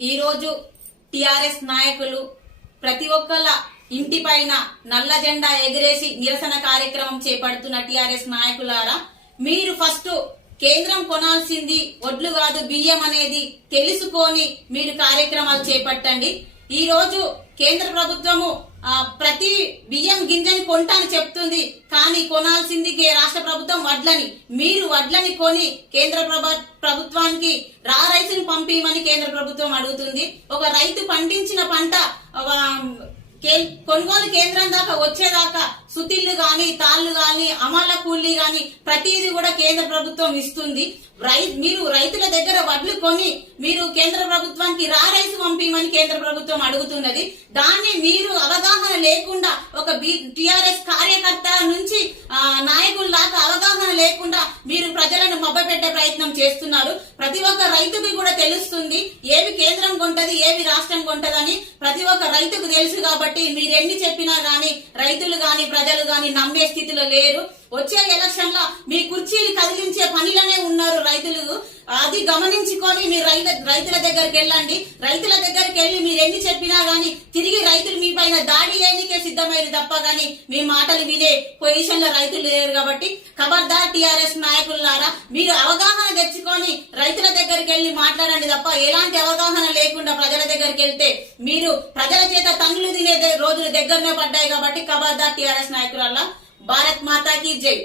ఈరోజు టిఆర్ఎస్ నాయకులు ప్రతి ఒక్కళ్ళ ఇంటి పైన నల్ల జెండా ఎగిరేసి నిరసన కార్యక్రమం చేపడుతున్న టిఆర్ఎస్ నాయకులారా మీరు ఫస్ట్ కేంద్రం కొనాల్సింది ఒడ్లు కాదు బియ్యం అనేది తెలుసుకొని మీరు కార్యక్రమాలు చేపట్టండి. ఈ రోజు కేంద్ర ప్రభుత్వము ప్రతి బియ్యం గింజని కొంటాను చెప్తుంది. కానీ కొనాల్సింది రాష్ట్ర ప్రభుత్వం వడ్లని. మీరు వడ్లని కొని కేంద్ర ప్రభుత్వానికి రా రైతును పంపించమని కేంద్ర ప్రభుత్వం అడుగుతుంది. ఒక రైతు పండించిన పంట కే- కొనుగోలు కేంద్రం దాకా వచ్చేదాకా సుతిళ్ళు గాని తాళ్ళు గాని అమల కూలీ గాని ప్రతిదీ కూడా కేంద్ర ప్రభుత్వం ఇస్తుంది. మీరు రైతుల దగ్గర వడ్లు కొని మీరు కేంద్ర ప్రభుత్వానికి రా రైతు పంపించమని కేంద్ర ప్రభుత్వం అడుగుతున్నది. దాన్ని మీరు అవ ఒక టిఆర్ఎస్ కార్యకర్త నుంచి నాయకుల దాకా అవగాహన లేకుండా మీరు ప్రజలను మభ్యపెట్టే ప్రయత్నం చేస్తున్నారు. ప్రతి ఒక్క రైతుకి కూడా తెలుస్తుంది ఏవి కేంద్రం కొంటది ఏవి రాష్ట్రం కొంటదని ప్రతి ఒక్క రైతుకు తెలుసు కాబట్టి మీరు ఎన్ని చెప్పినా గానీ రైతులు గాని ప్రజలు గాని నమ్మే స్థితిలో లేరు. వచ్చే ఎలక్షన్లో మీ కుర్చీలు కదిలించే పనిలోనే ఉన్నారు రైతులు. అది గమనించుకొని మీరు రైతు రైతుల దగ్గరికి వెళ్ళండి. రైతుల దగ్గరికి వెళ్ళి మీరు ఎన్ని చెప్పినా గానీ తిరిగి రైతులు మీ పైన దాడి చేయడానికే తప్ప గాని మీ మాటలు వినే పొజిషన్లో రైతులు లేరు కాబట్టి ఖబర్దార్ టిఆర్ఎస్ నాయకులారా మీరు అవగాహన తెచ్చుకొని రైతుల దగ్గరికి వెళ్ళి మాట్లాడండి తప్ప ఎలాంటి అవగాహన లేకుండా ప్రజల దగ్గరికి వెళ్తే మీరు ప్రజల చేత తంగులు తినే రోజులు దగ్గరనే పడ్డాయి కాబట్టి ఖబర్దార్ టిఆర్ఎస్ నాయకుల భారత్ మాతాకి జై.